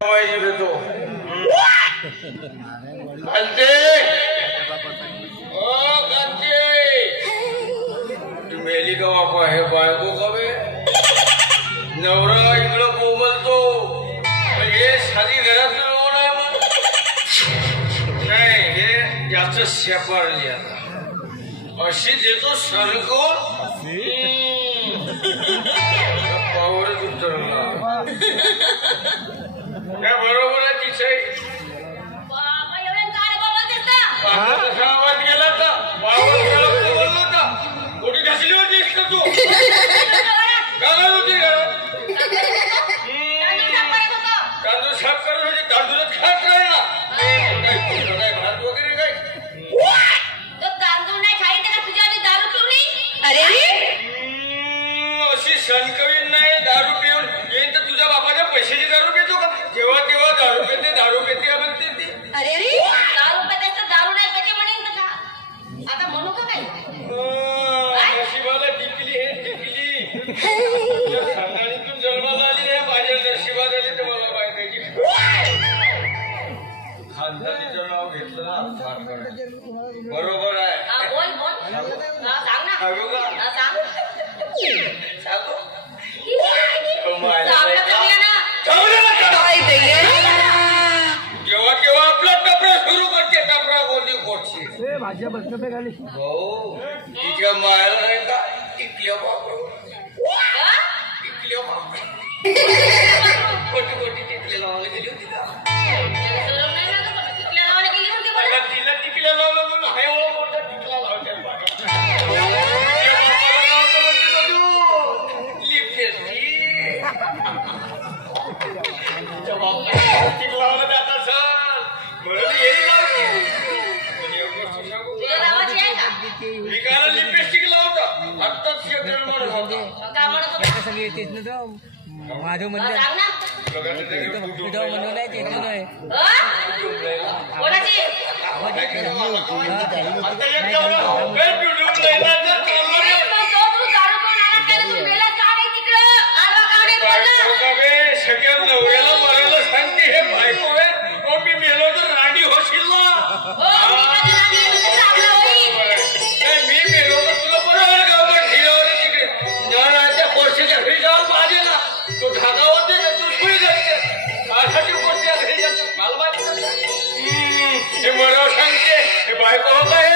भेटतो कांते ओ कांते मेली का बापा हे बायको कवे नवरा इकडं बोलतो हे साधी घरात नाही मग नाही हे याचं शेपारली आता अशी देतो सरकून पावरच उतरला काय बरोबर आहे तिथे आवाज गेला तर बोललो होता कुठे घासली होतीस का तू घालत होती तांदूळ साफ करत होती तांदूळच खात नाही ना काय भात वगैरे काय तांदूळ नाही खाई तर तुझ्या आधी दारू पिवली अरे अशी सणकवीन नाही दारू पिऊन येईन तर तुझ्या बापाच्या पैशाची दारू पितो का जेव्हा तेव्हा दारू पेते म्हणते ती अरे दारू पेते दारू नाही पेते म्हणेन का आता म्हणू का काय नशिबाला टिकली हे टिकली खानदानीतून जन्माला आली नाही माझ्या नशिबात आली तर मला माहिती खानदानीचं नाव घेतलं ना बरोबर आहे बोल बोल सांग ना सांगू का सांग सांगू जेव्हा केव्हा आपला टपरा सुरू करते टपरा गोदी गोडशी भाज्या बसणं पे घाली हो तिच्या मायाला नाही का टिकल्या बापू टिकल्या बापू कोटी टिकल्या लावायला गेली होती का तिला टिकल्या लावलं म्हणून हाय मोठा टिकला लावत्या लिपस्टिक लावलं जाता सर म्हणून येईल विकायला लिपस्टिक लावता आत्ताच शेतकरी म्हणत होता सगळे तेच ना तो माधव मंदिर म्हणून तेच नाही सगळ्या नवऱ्याला मरायला सांगते हे बायको आहे मी मेलो तर राणी होशील ना मी मेलो तर तुला बरोबर गावात ठेवावर तिकडे ज्ञानाच्या कोर्शीच्या घरी जाऊन पाहिजे ना तो ढागावर दे तू सुई जायचे त्यासाठी कोर्शीच्या घरी जातो मला माहिती हे मला सांगते हे बायको हो काय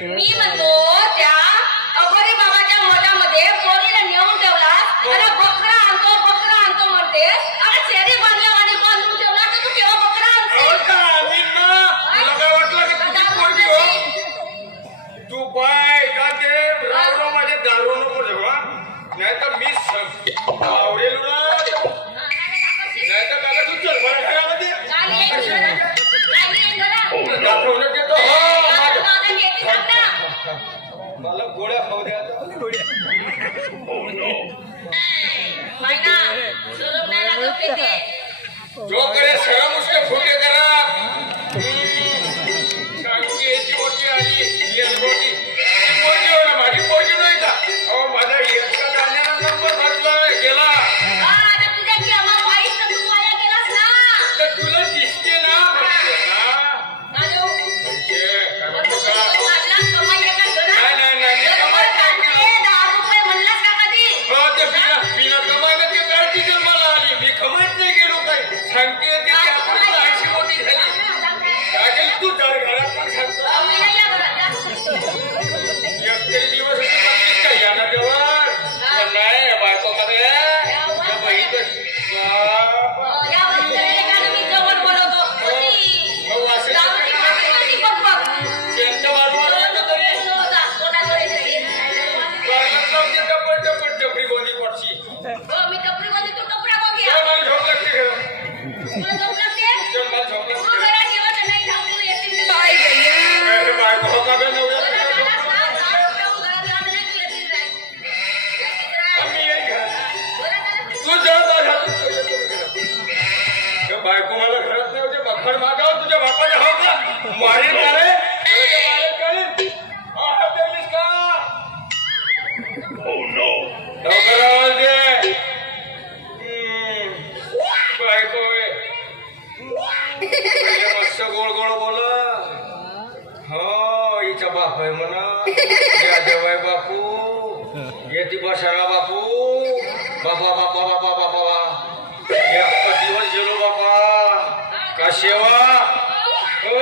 मी म्हणतो त्या अघोरी बाबाच्या मठामध्ये पोरीला नेऊन ठेवला आणि बकरा आणतो म्हणते अरे शेरी बांधल्यावाने बांधून ठेवला तर तू केव्हा बकरा आणतो तू बाय का ते रावराव माझे दारू नको ठेवा नाही तर मी आवडेल नाही तर काका तू चल बरं घरामध्ये दाखवलं देतो मला गोळ्या खाऊ द्या जो करे शरम उसके फुटे करा मोठी आली माझी पोरगी नाही का माझा नंबर गेला सांगते ती आपण 80 मोठी झाली काय तू जर घरात पण सांगतो मी नाही या घरात जा. एकटे दिवस होते समजेल का या ना जवळ पण नाही बायको मध्ये बहीण या वस्तीला का मी जवळ बोलवतो होती गावाची माणसं कशी बघ बघ त्यांच्या बाजूला तरी होता कोणाकडे तरी टपरी गोली पडची हो मी टपरी मध्ये तू टपरा बघ या मला झोप लागते घरात. तुला झोप लागते मला झोप तू लागते घरात जेवत नाही थांबू येते बाय गया अरे बायको हो का बे नवऱ्या आम्ही येईल घरात. तू जर माझ्या बायको मला घरात नाही होते बखड मागाव तुझ्या बापाच्या हो का मारेल का रे मारेल का रे हा देलीस का लवकर आवाज दे बायको पहिले मस्त गोड गोड बोला हो हिचा बाप आहे म्हणा या देवाय बापू येते बसारा बापू बाबा बाबा बाबा बाबा हे अख्खा दिवस गेलो बापा का सेवा हो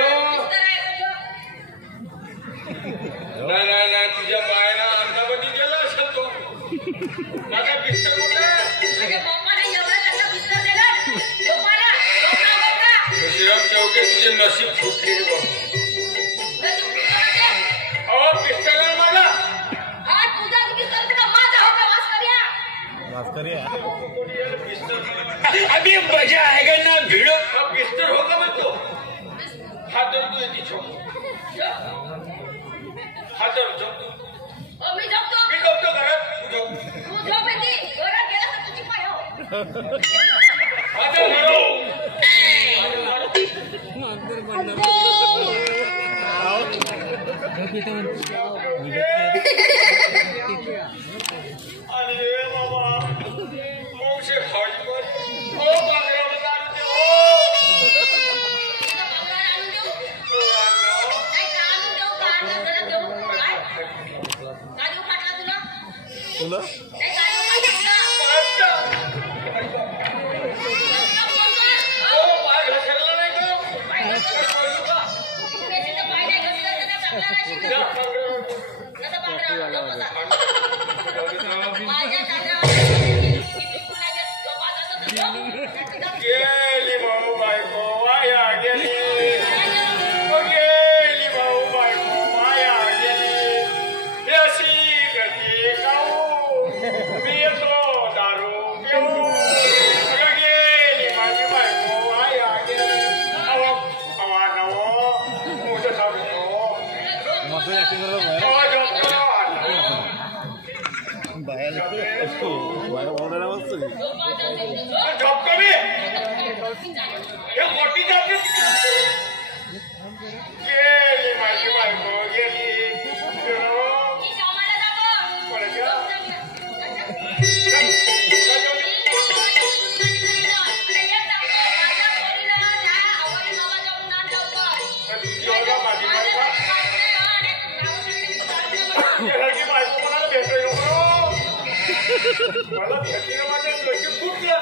नाही नाही नाही तुझ्या मायला अंधामध्ये गेला असेल तो माझा पिस्तर कुठे शेवटी तुझे नशीब फुटले अहो पिस्तर आहे माझा अभी मजा आएगा ना भिड़ो बिस्तर होगा मैं तो हाथ धर तू येते छोक हाथ धर झोप मी झोपतो घरात तू झोप हाथ धर धरो अरे बाबा मुझे खाई पर ओ बांगड़ा बता दे तुला गेली भाऊ बायको वाया गेली गेली भाऊ बायको वाया गेली अशी गती खाऊ मी येतो दारू पिऊ गेली माझी बायको वाया गेली हवा नवो मोठं सांगतो जॉब कमी हे मोठी जाते गेली माझी बायको गेली बायको कोणाला भेटायला मला भेटलं माझ्या नशीब फुटलं